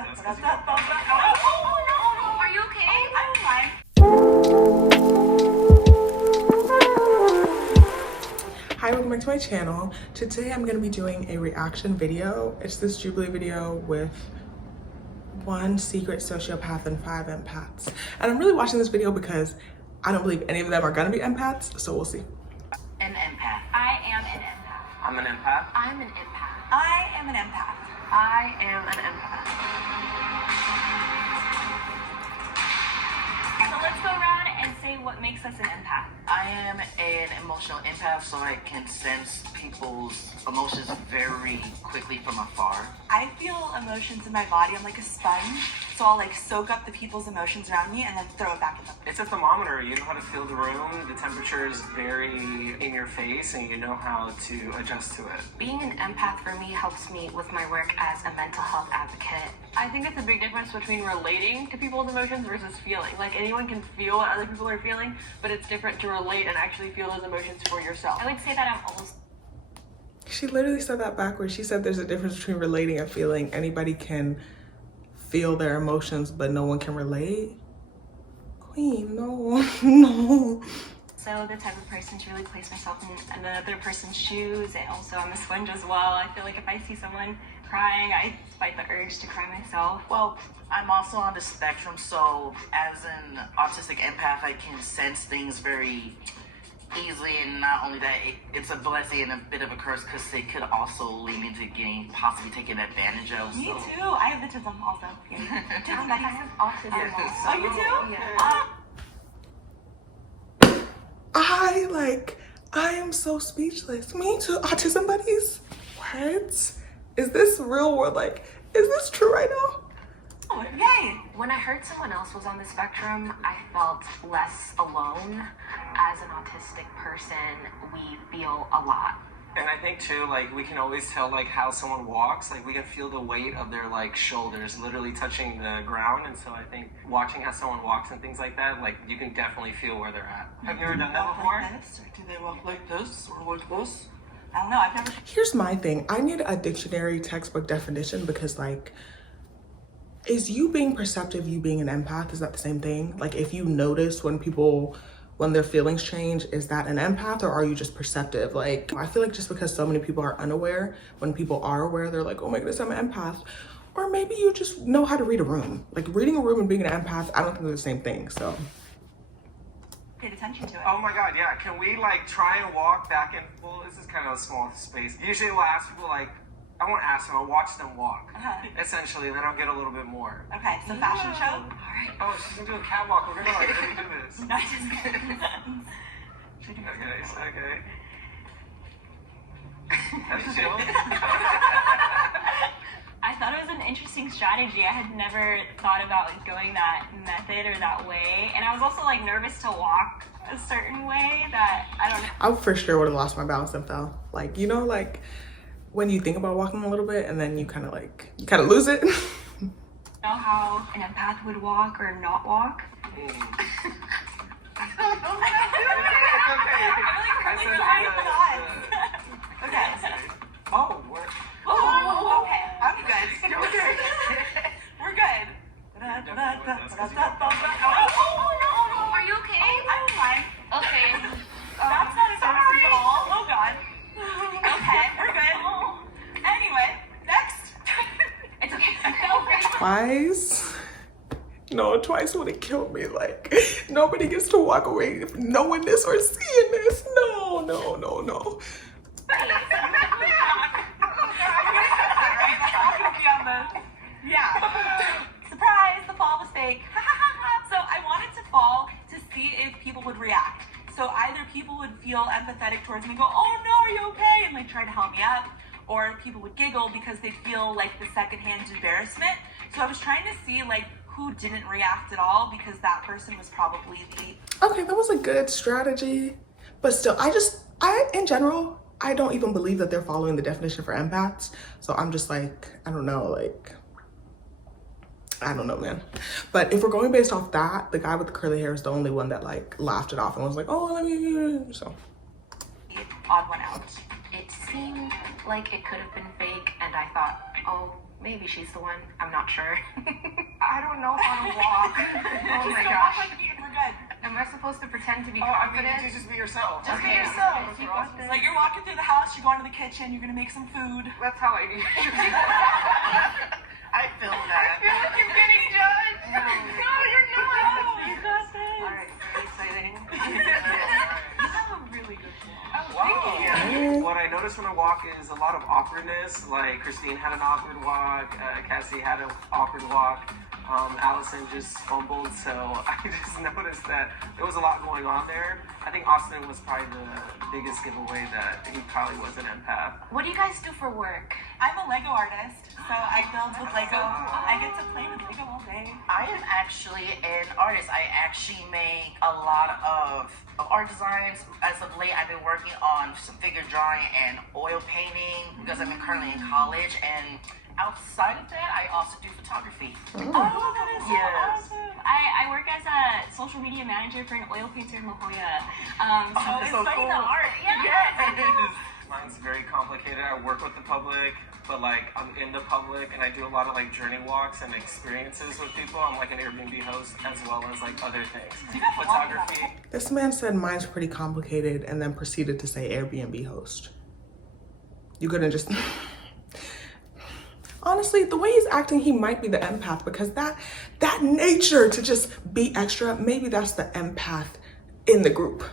Are you okay? I'm fine. Hi, welcome back to my channel. Today I'm going to be doing a reaction video. It's this Jubilee video with 1 secret sociopath and 5 empaths. And I'm really watching this video because I don't believe any of them are going to be empaths, so we'll see. An empath. I am an empath. I'm an empath. I'm an empath. I am an empath. I am an empath. So let's go around and say what makes us an empath. I am an emotional empath, so I can sense people's emotions very quickly from afar. I feel emotions in my body. I'm like a sponge. So I'll like soak up the people's emotions around me and then throw it back at them. It's a thermometer. You know how to feel the room. The temperature is very in your face and you know how to adjust to it. Being an empath for me helps me with my work as a mental health advocate. I think it's a big difference between relating to people's emotions versus feeling. Like anyone can feel what other people are feeling, but it's different to relate and actually feel those emotions for yourself. I would say that I'm almost... She literally said that backwards. She said there's a difference between relating and feeling. Anybody can feel their emotions, but no one can relate. Queen, no, no. So the type of person to really place myself in another person's shoes, and also I'm a sponge as well. I feel like if I see someone crying, I fight the urge to cry myself. Well, I'm also on the spectrum, so as an autistic empath, I can sense things very easily, and not only that, it's a blessing and a bit of a curse because it could also lead me to getting possibly taken advantage of. Me too. I have autism also. I have autism Yes. also. Oh, you too? Yeah. I am so speechless. Me too. Autism buddies? What? Is this real world? Like, is this true right now? Oh, yay. When I heard someone else was on the spectrum, I felt less alone. As an autistic person, we feel a lot. And I think too, like we can always tell like how someone walks. Like we can feel the weight of their like shoulders literally touching the ground. And so I think watching how someone walks and things like that, like you can definitely feel where they're at. Have you ever done that before? Like this, or do they walk like this or like this? I don't know. I've never. Here's my thing. I need a dictionary textbook definition because like, is you being perceptive, you being an empath, is that the same thing? Like if you notice when their feelings change, is that an empath or are you just perceptive? Like, I feel like just because so many people are unaware, when people are aware, they're like, oh my goodness, I'm an empath. Or maybe you just know how to read a room. Like reading a room and being an empath, I don't think they're the same thing, so. Paid attention to it. Oh my God, yeah. Can we like try and walk back and, well, this is kind of a small space. Usually we'll ask people like, I won't ask them, I'll watch them walk. Essentially, then I'll get a little bit more. Okay, so fashion show. All right. Oh, she's gonna do a catwalk. We're gonna like really do this. No, just kidding. Okay. That's chill. I thought it was an interesting strategy. I had never thought about going that method or that way. And I was also like nervous to walk a certain way that, I don't know. I for sure would have lost my balance and fell. Like, you know, like when you think about walking a little bit and then you kind of lose it. Know how an empath would walk or not walk? Okay. Oh, we're... Oh, okay. I'm good. Okay. We're good. Are you okay? I'm fine. Okay. That's not a sorry at all. Oh God. Okay, we're good. Anyway, next. It's okay. I felt great. Twice? No, twice would have killed me. Like, nobody gets to walk away knowing this or seeing this. No. Surprise, the fall was fake. So I wanted to fall to see if people would react. So either people would feel empathetic towards me and go, oh no, are you okay? And like try to help me up. Or people would giggle because they feel like the secondhand embarrassment. So I was trying to see like who didn't react at all because that person was probably the... Okay, that was a good strategy. But still, in general, I don't even believe that they're following the definition for empaths. So I'm just like, I don't know, man. But if we're going based off that, the guy with the curly hair is the only one that like laughed it off and was like, oh, let me, so. Odd one out. It seemed like it could have been fake, and I thought, oh, Maybe she's the one. I'm not sure. I don't know how to walk. Oh my Don't gosh. walk like me and we're good. Am I supposed to pretend to be I mean, confident? you just be yourself. Just be Okay. yourself. You got this. Like you're walking through the house, you're going to the kitchen, you're gonna make some food. That's how I do. I feel that. feel like you're getting judged. No. No, you're not. You got this. All right, very exciting. You have a really good walk. Wow. Yeah. What I noticed when I walk is a lot of awkwardness. Like Christine had an awkward walk, Cassie had an awkward walk, Allison just fumbled. So I just noticed that there was a lot going on there. I think Austin was probably the biggest giveaway that he probably was an empath. What do you guys do for work? I'm a Lego artist, so I build with Lego. I get to play with Lego all day. I am actually an artist. I actually make a lot of art designs. As of late, I've been working on some figure drawing and oil painting because I'm currently in college. And outside of that, I also do photography. Oh, that is so Yes. awesome. I work as a social media manager for an oil painter in La Jolla. So Oh, it's so studying cool. the art. Yeah. Yes. Mine's very complicated. I work with the public, but like I'm in the public and I do a lot of like journey walks and experiences with people. I'm like an Airbnb host as well as like other things. Photography. This man said mine's pretty complicated and then proceeded to say Airbnb host. You couldn't just... Honestly, the way he's acting, he might be the empath because that nature to just be extra, maybe that's the empath in the group.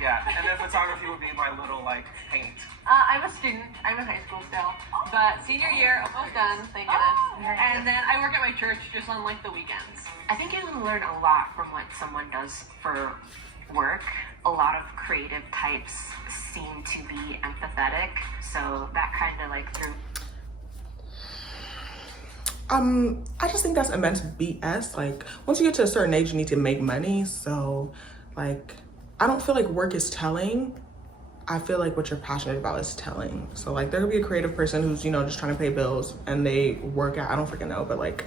Yeah, and then photography would be my little like paint. I'm a student. I'm in high school still, but senior year almost done. Thank goodness. And then I work at my church just on like the weekends. I think you can learn a lot from what someone does for work. A lot of creative types seem to be empathetic, so that kind of like through. I just think that's immense BS. Like, once you get to a certain age, you need to make money. So, like, I don't feel like work is telling. I feel like what you're passionate about is telling. So, like, there could be a creative person who's, you know, just trying to pay bills and they work at, I don't freaking know, but like,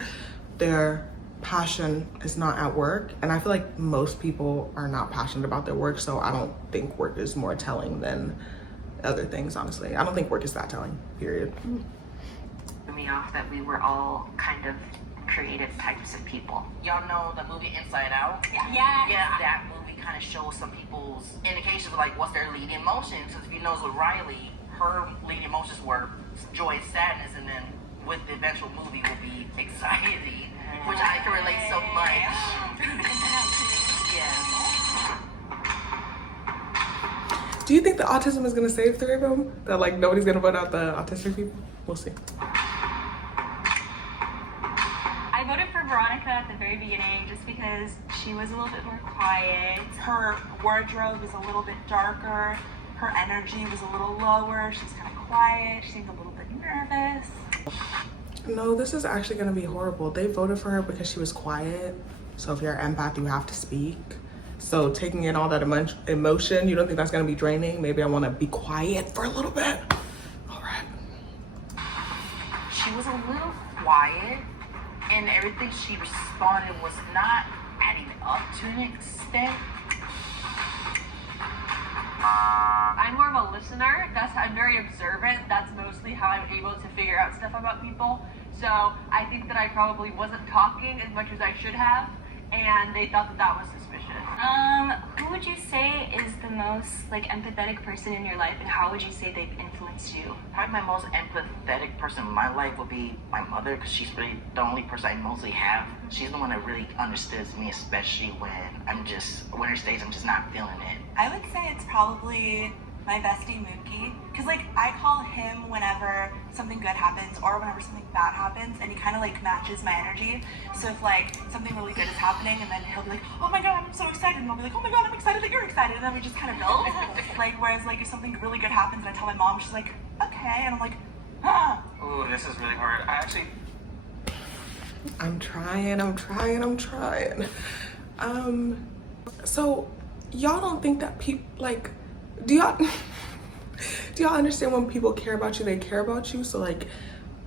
their passion is not at work. And I feel like most people are not passionate about their work. So, I don't think work is more telling than other things, honestly. I don't think work is that telling, period. Me off that we were all kind of creative types of people. Y'all know the movie Inside Out? Yeah. Yeah, that movie kind of shows some people's indications of like what's their leading emotions. Because if you notice with Riley, her leading emotions were joy and sadness, and then with the eventual movie will be anxiety, which I can relate so much. Yeah. Do you think the autism is gonna save three of them? That like nobody's gonna vote out the autistic people? We'll see. I voted for Veronica at the very beginning just because she was a little bit more quiet. Her wardrobe is a little bit darker. Her energy was a little lower. She's kind of quiet. She seemed a little bit nervous. No, this is actually gonna be horrible. They voted for her because she was quiet. So if you're an empath, you have to speak. So taking in all that emotion, you don't think that's gonna be draining? Maybe I wanna be quiet for a little bit. All right. She was a little quiet, and everything she responded was not adding up to an extent. I'm more of a listener. I'm very observant. That's mostly how I'm able to figure out stuff about people. So I think that I probably wasn't talking as much as I should have, and they thought that that was suspicious. Who would you say is the most like empathetic person in your life, and how would you say they've influenced you? Probably my most empathetic person in my life would be my mother, because she's really the only person I mostly have. She's the one that really understands me, especially when winter stays, I'm just not feeling it. I would say it's probably my bestie Mookie, because like I call him whenever something good happens or whenever something bad happens, and he kind of like matches my energy. So if like something really good is happening, and then he'll be like, oh my god, I'm so excited, and I'll be like, oh my god, I'm excited that you're excited, and then we just kind of build. Like whereas like if something really good happens and I tell my mom, she's like, okay, and I'm like, ah. Ooh, this is really hard. I'm trying. So y'all don't think that people like, do y'all understand when people care about you, they care about you? So like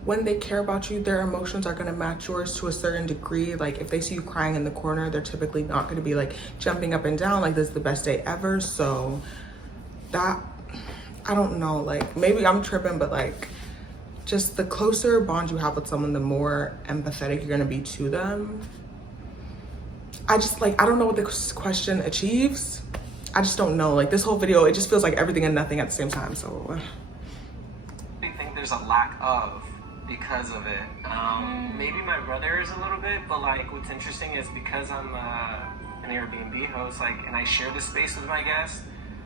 when they care about you, their emotions are gonna match yours to a certain degree. Like if they see you crying in the corner, they're typically not gonna be like jumping up and down like this is the best day ever. So that I don't know, like maybe I'm tripping, but like just the closer bond you have with someone, the more empathetic you're gonna be to them. I just like, I don't know what this question achieves. I just don't know. Like this whole video, it just feels like everything and nothing at the same time. So I think there's a lack of because of it. Maybe my brother is a little bit, but like what's interesting is because I'm an Airbnb host, like, and I share this space with my guests,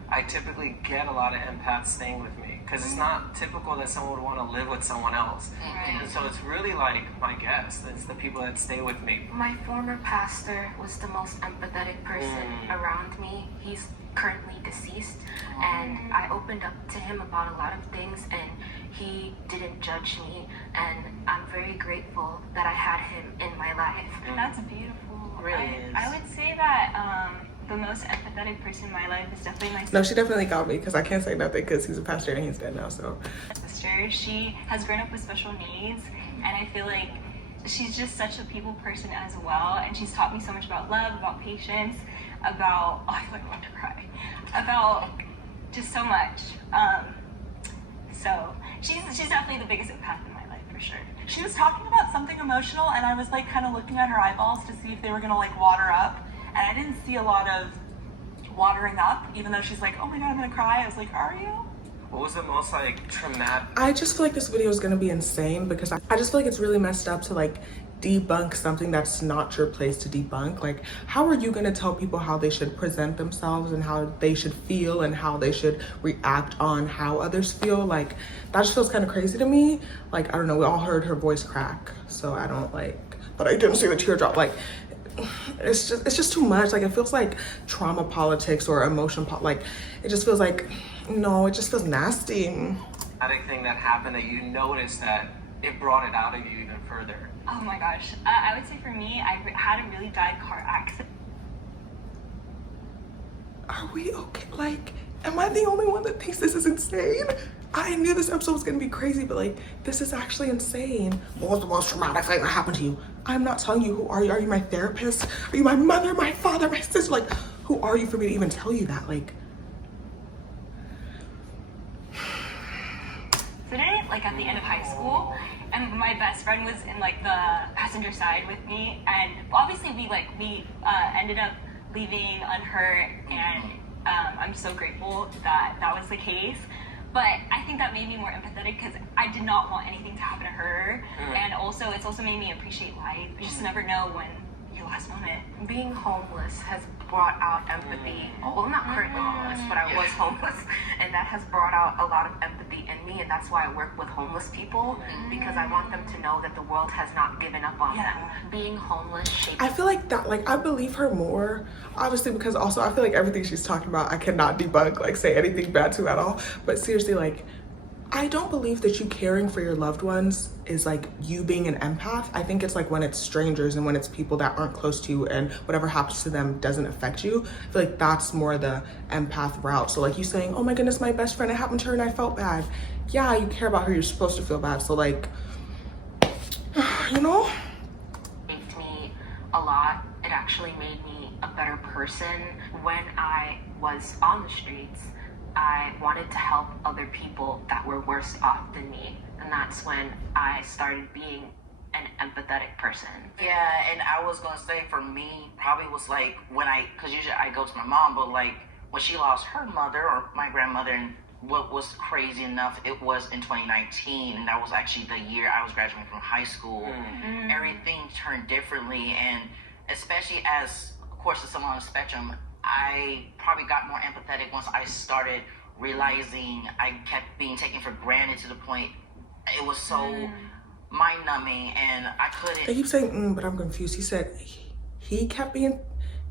I typically get a lot of empaths staying with me because it's not typical that someone would want to live with someone else. And so it's really like my guests, it's the people that stay with me. My former pastor was the most empathetic person around me. He's currently deceased, and I opened up to him about a lot of things, and he didn't judge me, and I'm very grateful that I had him in my life. That's beautiful. Really is. I would say that the most empathetic person in my life is definitely my sister. no, she definitely got me because I can't say nothing because he's a pastor and he's dead now. So She has grown up with special needs, and I feel like she's just such a people person as well, and she's taught me so much about love, about patience, about, oh, I feel like I'm about to cry, about just so much. So she's definitely the biggest empath in my life for sure. She was talking about something emotional, and I was like kind of looking at her eyeballs to see if they were gonna like water up, and I didn't see a lot of watering up, even though she's like, oh my god, I'm gonna cry. I was like, are you? What was the most like traumatic? I just feel like this video is gonna be insane because I just feel like it's really messed up to like debunk something that's not your place to debunk. Like, how are you gonna tell people how they should present themselves and how they should feel and how they should react on how others feel? Like, that just feels kind of crazy to me. Like, I don't know, we all heard her voice crack, so I don't like, but I didn't see the teardrop. Like, it's just too much. Like, it feels like trauma politics or like, it just feels like, no, it just feels nasty. Traumatic thing that happened that you noticed that it brought it out of you even further? Oh my gosh. I would say for me, I had a really bad car accident. Are we okay? Like, am I the only one that thinks this is insane? I knew this episode was gonna be crazy, but like, this is actually insane. What was the most traumatic thing that happened to you? I'm not telling you. Who are you? Are you my therapist? Are you my mother, my father, my sister? Like, who are you for me to even tell you that? Like, Today, like at the end of high school, and my best friend was in like the passenger side with me, and obviously we ended up leaving unhurt, and I'm so grateful that that was the case. But I think that made me more empathetic because I did not want anything to happen to her, and also it's also made me appreciate life. You just never know when your last moment. Being homeless has brought out empathy. Well, I'm not currently homeless, but I was homeless, and that has brought out a lot of empathy in me, and that's why I work with homeless people, because I want them to know that the world has not given up on them. Being homeless shaped. I feel like that, like, I believe her more, obviously, because also I feel like everything she's talking about, I cannot debunk, like, say anything bad to at all. But seriously, like, I don't believe that you caring for your loved ones is like you being an empath. I think it's like when it's strangers and when it's people that aren't close to you and whatever happens to them doesn't affect you. I feel like that's more the empath route. So like you saying, oh my goodness, my best friend, it happened to her and I felt bad. Yeah, you care about her, you're supposed to feel bad. So like, you know? It shaped me a lot. It actually made me a better person. When I was on the streets, I wanted to help other people that were worse off than me, and that's when I started being an empathetic person. Yeah, and I was gonna say for me, probably was like because usually I go to my mom, but like when she lost her mother or my grandmother, and what was crazy enough, it was in 2019, and that was actually the year I was graduating from high school. Everything turned differently, and especially as, of course, as someone on the spectrum, I probably got more empathetic once I started realizing I kept being taken for granted to the point it was so mind-numbing, and I couldn't. They keep saying, but I'm confused. He said he kept being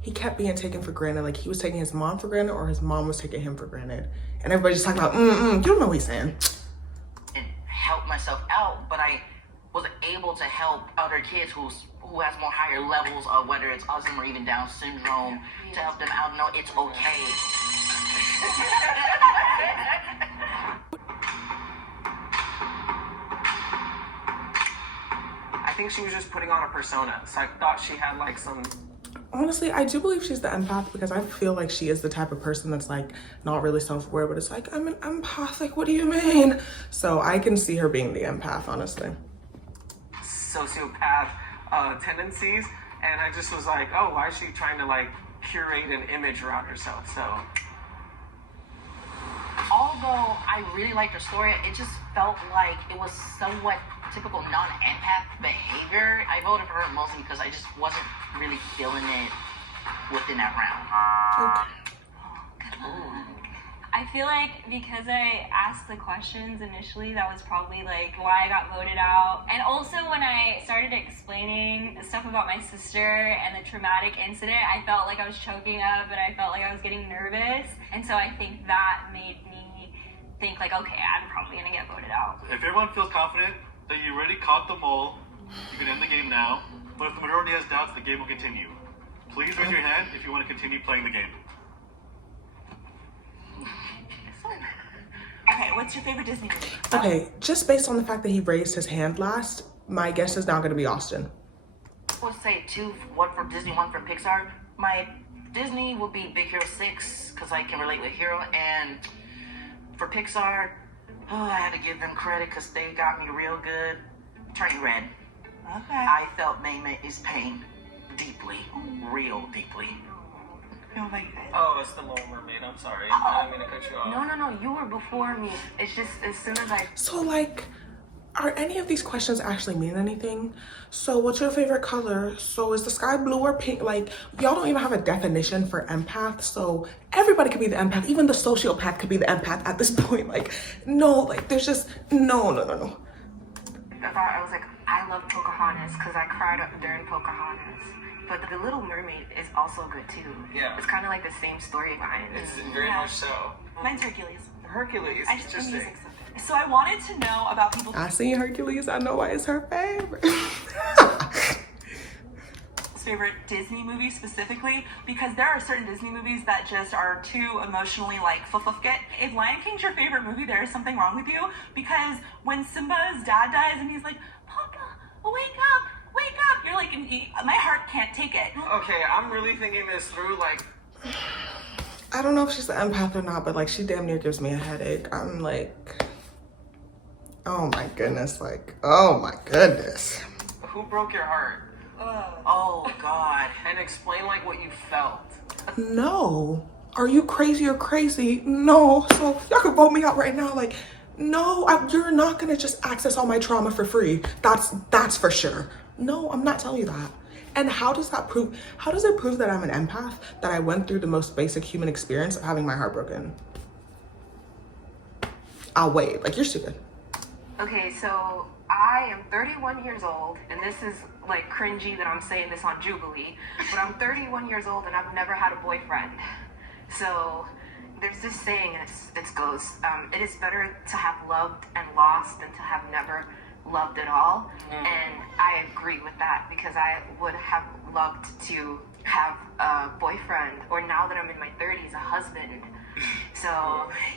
taken for granted. Like he was taking his mom for granted, or his mom was taking him for granted. And everybody's talking about, you don't know what he's saying. And help myself out, but I wasn't able to help other kids who has more higher levels of whether it's autism or even Down syndrome, to help them out. No, it's okay. I think she was just putting on a persona. So I thought she had like some Honestly, I do believe she's the empath because I feel like she is the type of person that's like not really self-aware, but it's like, I'm an empath, like, what do you mean? So I can see her being the empath, honestly. Sociopath tendencies, and I just was like, oh, why is she trying to like curate an image around herself? So Although I really liked her story, it just felt like it was somewhat typical non-empath behavior. I voted for her mostly because I just wasn't really feeling it within that round. I feel like because I asked the questions initially, that was probably like why I got voted out. And also when I started explaining stuff about my sister and the traumatic incident, I felt like I was choking up and I felt like I was getting nervous. And so I think that made me think like, okay, I'm probably gonna get voted out. If everyone feels confident that you already caught the mole, you can end the game now. But if the majority has doubts, the game will continue. Please raise your hand if you want to continue playing the game. Okay, what's your favorite Disney movie? Okay, just based on the fact that he raised his hand last, my guess is now gonna be Austin. I would say two, one from Disney, one from Pixar. My Disney will be Big Hero 6 because I can relate with Hero, and for Pixar, I had to give them credit because they got me real good. Turning Red. Okay. I felt May's pain deeply, real deeply. Oh my God. oh, it's the Little Mermaid. I'm sorry. I didn't mean to cut you off. No, you were before me. It's just as soon as I So like, are any of these questions actually mean anything? So what's your favorite color? So is the sky blue or pink? Like, y'all don't even have a definition for empath. So everybody could be the empath. Even the sociopath could be the empath at this point. Like, no, like there's just, no. I was like, I love Pocahontas because I cried up during Pocahontas. But The Little Mermaid is also good too. Yeah. It's kind of like the same storyline. It's very much so. Mine's Hercules. Hercules. I just the Interesting. music's so good. So I wanted to know about people's I seen Hercules. I know why it's her favorite. favorite Disney movie specifically, because there are certain Disney movies that just are too emotionally like get. If Lion King's your favorite movie, there is something wrong with you, because when Simba's dad dies and he's like, Papa, wake up, you're like, my heart can't take it. Okay, I'm really thinking this through. Like, I don't know if she's an empath or not, but like she damn near gives me a headache. I'm like, oh my goodness, like, oh my goodness. who broke your heart? Oh God. And explain like what you felt. No. Are you crazy or crazy? No. So y'all can vote me out right now. Like, no, you're not gonna just access all my trauma for free. That's for sure. No, I'm not telling you that. And how does it prove that I'm an empath, that I went through the most basic human experience of having my heart broken? I'll wait. Like, you're stupid. Okay, so I am 31 years old, and this is like cringy that I'm saying this on Jubilee, but I'm 31 years old and I've never had a boyfriend. So there's this saying, and it goes, it is better to have loved and lost than to have never loved at all. And I agree with that, because I would have loved to have a boyfriend, or now that I'm in my 30s, a husband. So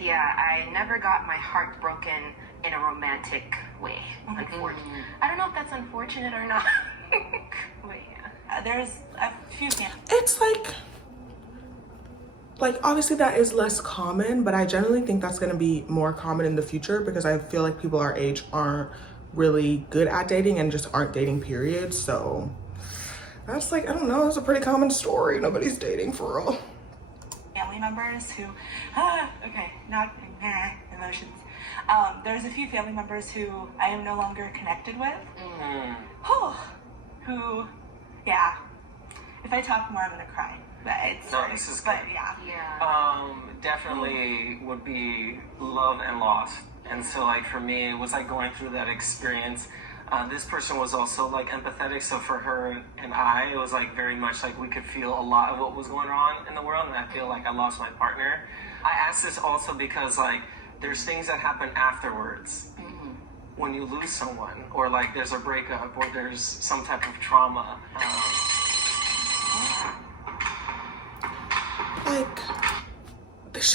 yeah, I never got my heart broken in a romantic way, unfortunately. I don't know if that's unfortunate or not. But yeah. There's a few It's like obviously that is less common, but I generally think that's going to be more common in the future, because I feel like people our age aren't really good at dating and just aren't dating, period. So that's like, I don't know, it's a pretty common story. Nobody's dating for real. family members who, okay, not emotions. There's a few family members who I am no longer connected with. Who, yeah, if I talk more, I'm gonna cry. But it's No, this is but good. yeah. Yeah. Definitely would be love and loss. And so like for me, it was like going through that experience. This person was also like empathetic, so for her and I, it was like very much like we could feel a lot of what was going on in the world, and I feel like I lost my partner. I asked this also because like there's things that happen afterwards when you lose someone, or like there's a breakup, or there's some type of trauma. Like, this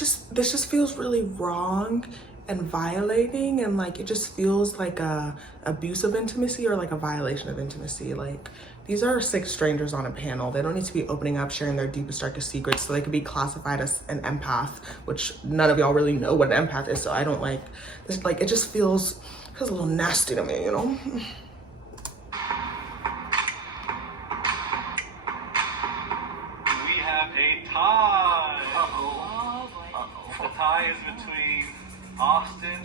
just feels really wrong. and violating, and like it just feels like a abuse of intimacy or like a violation of intimacy. Like these are 6 strangers on a panel. They don't need to be opening up, sharing their deepest, darkest secrets, so they could be classified as an empath, which none of y'all really know what an empath is. So I don't like this. Like it just feels a little nasty to me, you know? We have a tie. Oh boy. The tie is between Austin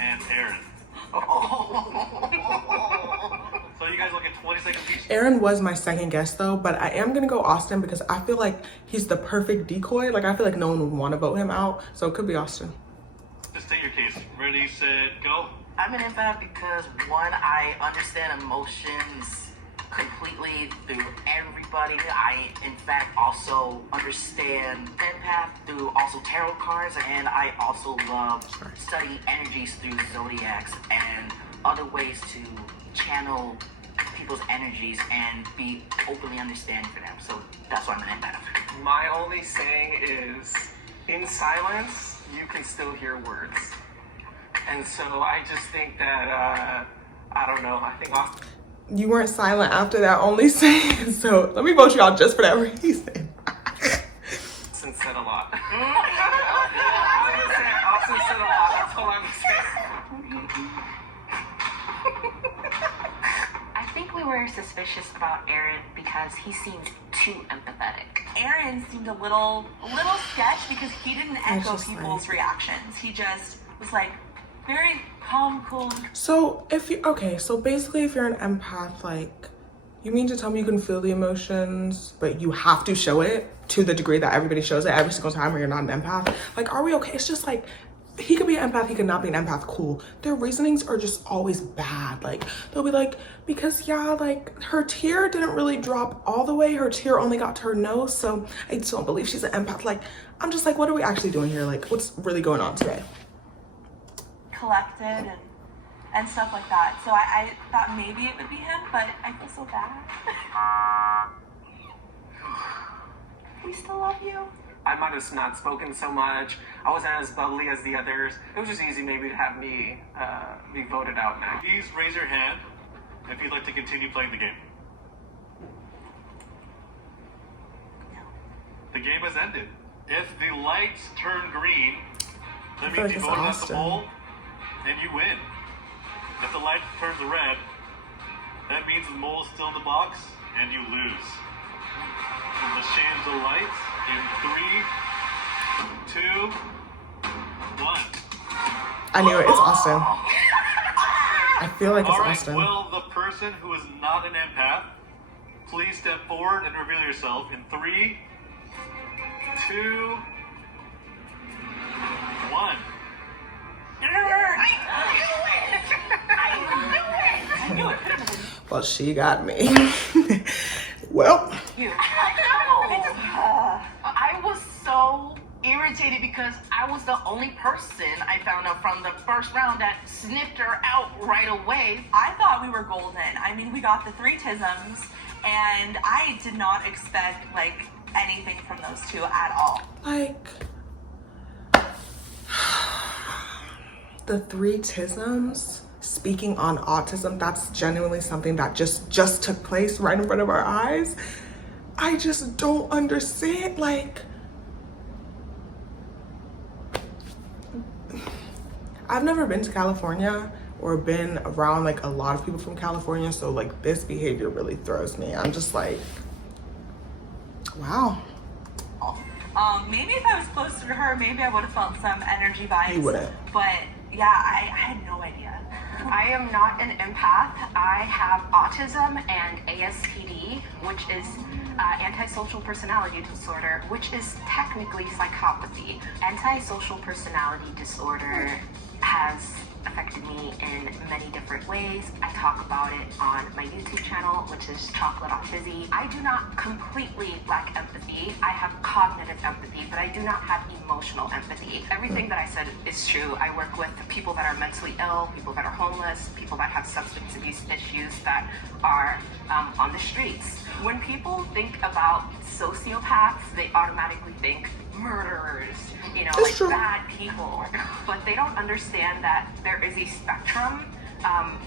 and Aaron. So you guys will get 20 seconds each. Aaron was my second guess though, but I am gonna go Austin because I feel like he's the perfect decoy. Like I feel like no one would want to vote him out, so it could be Austin. Just state your case. Ready, set, go. I'm an empath because one, I understand emotions completely through everybody. I, in fact, also understand empath through also tarot cards, and I also love studying energies through zodiacs and other ways to channel people's energies and be openly understanding for them. So that's why I'm an empath. My only saying is, in silence, you can still hear words. And so I just think that, I don't know, I think You weren't silent after that only saying, so let me vote you out just for that reason. Austin said a lot. Austin said a lot, that's all I'm saying. I think we were suspicious about Aaron because he seemed too empathetic. Aaron seemed a little sketch because he didn't echo just people's like- reactions. He just was like very calm, cool. So if you, okay, so basically if you're an empath, like, you mean to tell me you can feel the emotions, but you have to show it to the degree that everybody shows it every single time or you're not an empath? Like, are we okay? It's just like, he could be an empath, he could not be an empath, cool. Their reasonings are just always bad. Like, they'll be like, because yeah, like, her tear didn't really drop all the way. Her tear only got to her nose, so I just don't believe she's an empath. Like, I'm just like, what are we actually doing here? Like, what's really going on today? Collected and stuff like that. So I thought maybe it would be him, but I feel so bad. We still love you. I might have not spoken so much. I wasn't as bubbly as the others. It was just easy maybe to have me be voted out now. Please raise your hand if you'd like to continue playing the game. The game has ended. If the lights turn green, that feel means like you it's voted at the Austin. poll and you win. If the light turns red, that means the mole is still in the box and you lose. And the shams of lights in 3, 2, 1. I knew it, it's Austin. I feel like it's All right, Austin. will the person who is not an empath please step forward and reveal yourself in 3, 2, 1. Well, she got me. Well, I was so irritated because I was the only person I found out from the first round that sniffed her out right away. I thought we were golden. I mean, we got the 3 tisms, and I did not expect like anything from those 2 at all. like, the 3 tisms, speaking on autism, that's genuinely something that just took place right in front of our eyes. I just don't understand. Like, I've never been to California or been around like a lot of people from California, so like this behavior really throws me. I'm just like, wow. Maybe if I was closer to her, maybe I would have felt some energy vibes. You wouldn't. But yeah, I had no idea. I am not an empath. I have autism and ASPD, which is antisocial personality disorder, which is technically psychopathy. Antisocial personality disorder has affected me in many different ways. I talk about it on my YouTube channel, which is Chocolate Autism. I do not completely lack empathy. I have cognitive empathy, but I do not have emotional empathy. Everything that I said is true. I work with people that are mentally ill, people that are homeless, people that have substance abuse issues that are on the streets. When people think about sociopaths, they automatically think murderers, you know, It's like true. bad people. But they don't understand that there is a spectrum.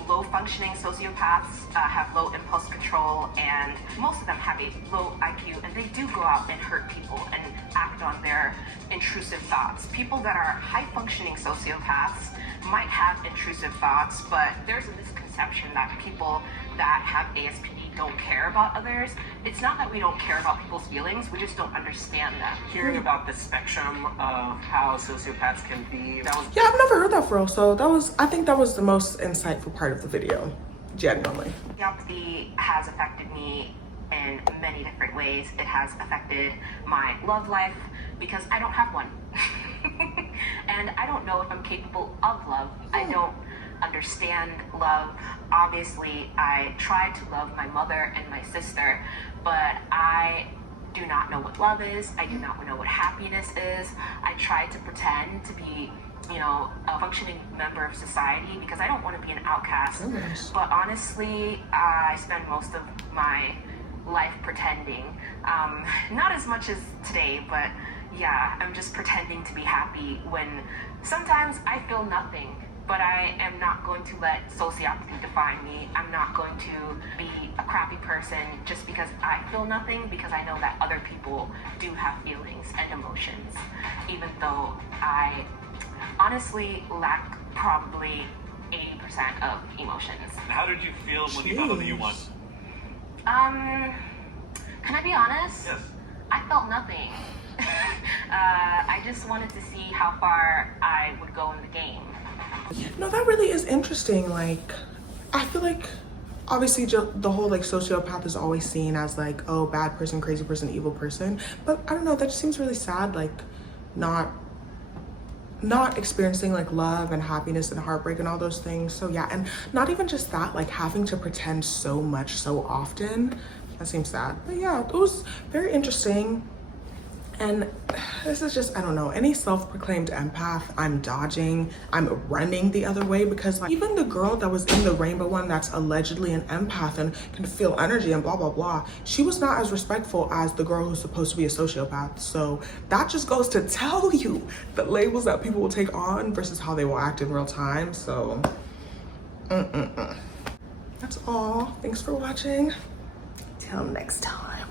Low functioning sociopaths have low impulse control, and most of them have a low IQ, and they do go out and hurt people and act on their intrusive thoughts. People that are high functioning sociopaths might have intrusive thoughts, but there's a misconception that people that have ASPD don't care about others. It's not that we don't care about people's feelings, we just don't understand them. Hearing about the spectrum of how sociopaths can be, that was Yeah, I've never heard that for real. So I think that was the most insightful part of the video, genuinely. Sociopathy has affected me in many different ways. It has affected my love life because I don't have one. And I don't know if I'm capable of love. I don't understand love. Obviously, I tried to love my mother and my sister, but I do not know what love is. I do not know what happiness is. I tried to pretend to be, you know, a functioning member of society because I don't want to be an outcast. But honestly, I spend most of my life pretending. Not as much as today, but yeah, I'm just pretending to be happy when sometimes I feel nothing. But I am not going to let sociopathy define me. I'm not going to be a crappy person just because I feel nothing, because I know that other people do have feelings and emotions, even though I honestly lack probably 80% of emotions. And how did you feel when you found out that you won? Can I be honest? Yes. I felt nothing. I just wanted to see how far I would go in the game. No, that really is interesting. Like, I feel like obviously the whole like sociopath is always seen as like, oh, bad person, crazy person, evil person. But I don't know, that just seems really sad, like not experiencing like love and happiness and heartbreak and all those things. So yeah, and not even just that, like having to pretend so much so often, that seems sad. But yeah, it was very interesting. And this is just, I don't know, any self-proclaimed empath, I'm dodging, I'm running the other way, because like even the girl that was in the rainbow one that's allegedly an empath and can feel energy and blah, blah, blah, she was not as respectful as the girl who's supposed to be a sociopath. So that just goes to tell you the labels that people will take on versus how they will act in real time. So, that's all. Thanks for watching. Till next time.